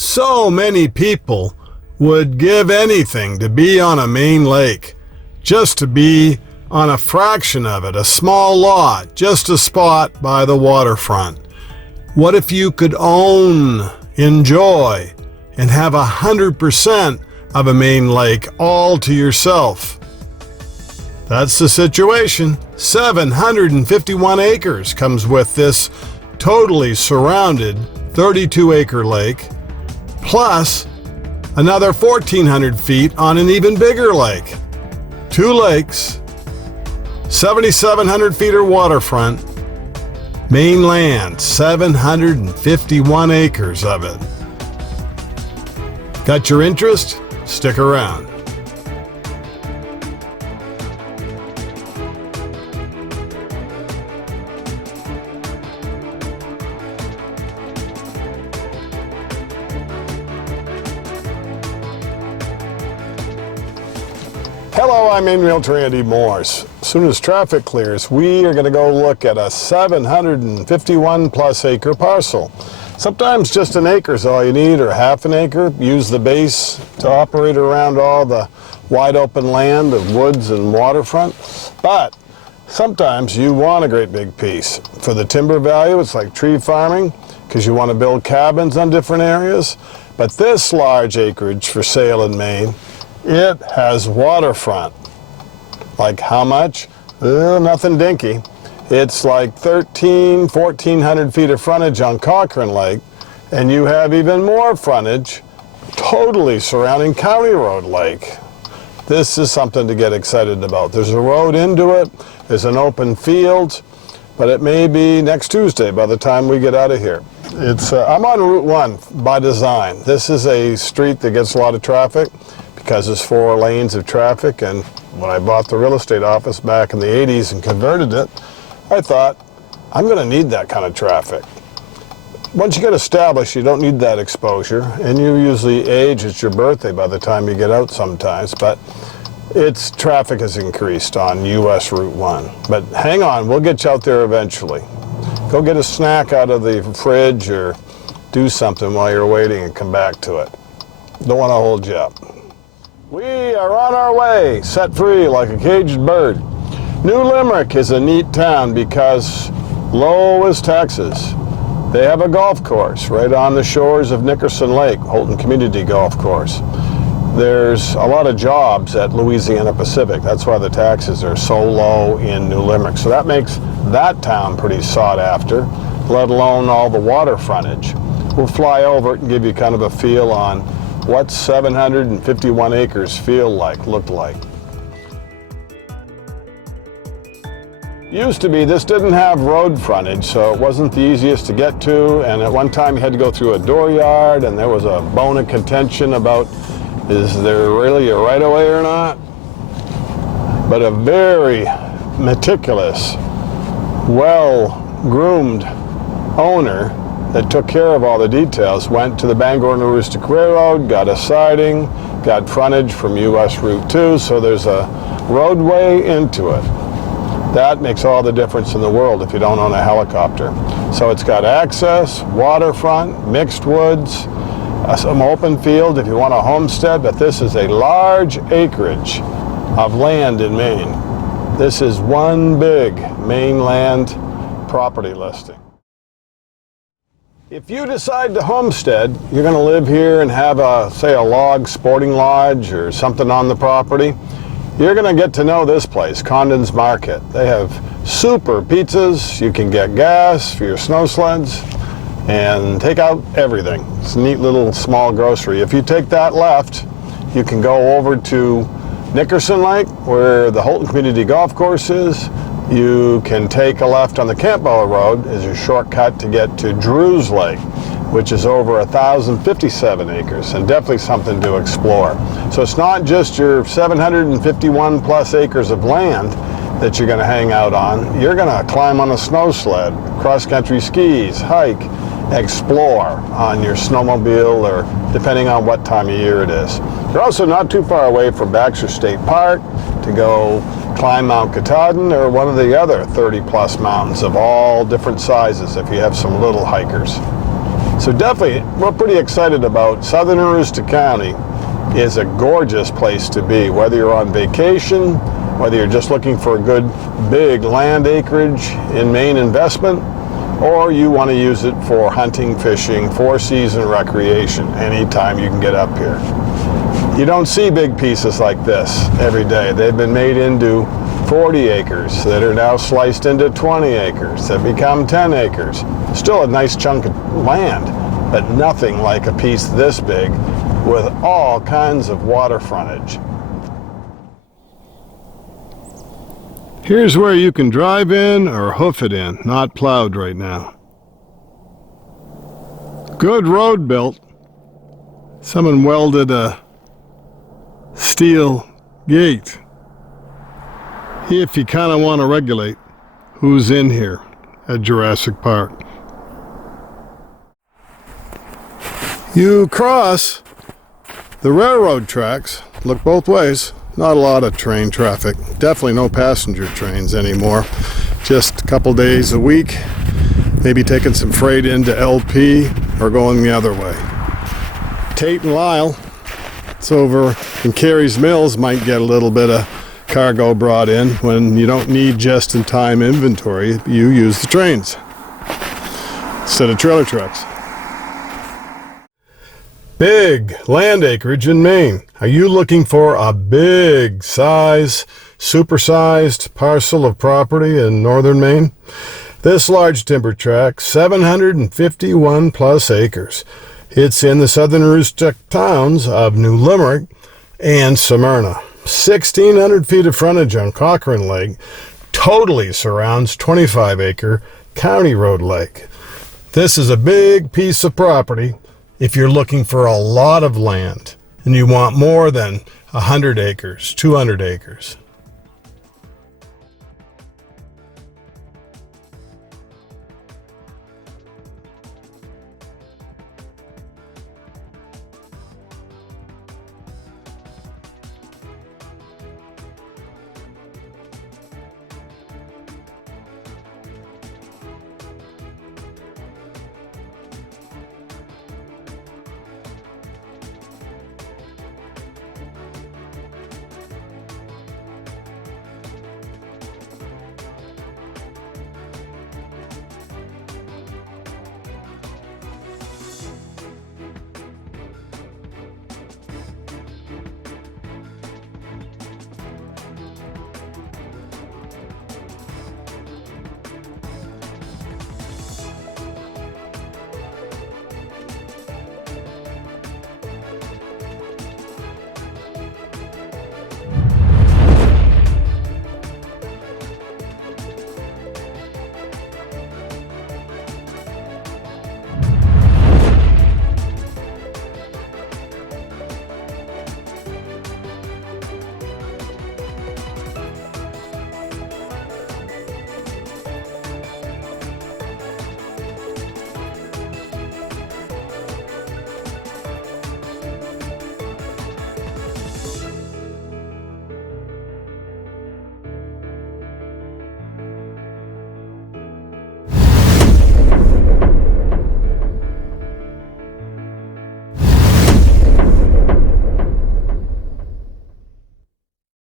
So many people would give anything to be on a Maine lake, just to be on a fraction of it, a small lot, just a spot by the waterfront. What if you could own, enjoy, and have 100% of a Maine lake all to yourself? That's the situation. 751 acres comes with this totally surrounded 32-acre lake, plus another 1,400 feet on an even bigger lake. 2 lakes, 7,700 feet of waterfront, Maine land, 751 acres of it. Got your interest? Stick around. Hello, I'm Maine Realtor Andy Morse. As soon as traffic clears, we are going to go look at a 751 plus acre parcel. Sometimes just an acre is all you need, or half an acre. Use the base to operate around all the wide open land of woods and waterfront. But sometimes you want a great big piece. For the timber value, it's like tree farming, because you want to build cabins on different areas. But this large acreage for sale in Maine, it has waterfront. Like how much? Nothing dinky. It's like 1,400 feet of frontage on Cochrane Lake, and you have even more frontage totally surrounding County Road Lake. This is something to get excited about. There's a road into it, there's an open field, but it may be next Tuesday by the time we get out of here. I'm on Route 1 by design. This is a street that gets a lot of traffic, because there's 4 lanes of traffic, and when I bought the real estate office back in the 80s and converted it, I thought, I'm going to need that kind of traffic. Once you get established, you don't need that exposure, and you usually age, it's your birthday by the time you get out sometimes, but its traffic has increased on US Route 1. But hang on, we'll get you out there eventually. Go get a snack out of the fridge or do something while you're waiting and come back to it. Don't want to hold you up. We are on our way, set free like a caged bird. New Limerick is a neat town because low as taxes. They have a golf course right on the shores of Nickerson Lake, Holton Community Golf Course. There's a lot of jobs at Louisiana Pacific. That's why the taxes are so low in New Limerick. So that makes that town pretty sought after, let alone all the water frontage. We'll fly over it and give you kind of a feel on what 751 acres looked like. Used to be, this didn't have road frontage, so it wasn't the easiest to get to, and at one time you had to go through a dooryard, and there was a bone of contention about, is there really a right-of-way or not? But a very meticulous, well-groomed owner that took care of all the details, went to the Bangor and Aroostook Railroad, got a siding, got frontage from US Route 2, so there's a roadway into it. That makes all the difference in the world if you don't own a helicopter. So it's got access, waterfront, mixed woods, some open field if you want a homestead, but this is a large acreage of land in Maine. This is one big Maine land property listing. If you decide to homestead, you're going to live here and have say a log sporting lodge or something on the property, you're going to get to know this place, Condon's Market. They have super pizzas, you can get gas for your snow sleds, and take out everything. It's a neat little small grocery. If you take that left, you can go over to Nickerson Lake, where the Holton Community Golf Course is. You can take a left on the Campbell Road as your shortcut to get to Drews Lake, which is over 1,057 acres, and definitely something to explore. So it's not just your 751 plus acres of land that you're going to hang out on. You're going to climb on a snow sled, cross-country skis, hike, explore on your snowmobile, or depending on what time of year it is. You're also not too far away from Baxter State Park to go climb Mount Katahdin or one of the other 30 plus mountains of all different sizes if you have some little hikers. So definitely, we're pretty excited about southern Aroostook County. Is a gorgeous place to be, whether you're on vacation, whether you're just looking for a good big land acreage in Maine investment, or you want to use it for hunting, fishing, four-season recreation anytime you can get up here. You don't see big pieces like this every day. They've been made into 40 acres that are now sliced into 20 acres that become 10 acres. Still a nice chunk of land, but nothing like a piece this big with all kinds of water frontage. Here's where you can drive in or hoof it in, not plowed right now. Good road built. Someone welded a steel gate. If you kind of want to regulate who's in here at Jurassic Park. You cross the railroad tracks, look both ways. Not a lot of train traffic. Definitely no passenger trains anymore. Just a couple days a week. Maybe taking some freight into LP or going the other way. Tate and Lyle, it's over in Carey's Mills, might get a little bit of cargo brought in when you don't need just-in-time inventory. You use the trains instead of trailer trucks. Big land acreage in Maine. Are you looking for a big size, supersized parcel of property in northern Maine? This large timber tract, 751 plus acres. It's in the southern Aroostook towns of New Limerick and Smyrna. 1,600 feet of frontage on Cochrane Lake. Totally surrounds 25-acre County Road Lake. This is a big piece of property if you're looking for a lot of land and you want more than 100 acres, 200 acres.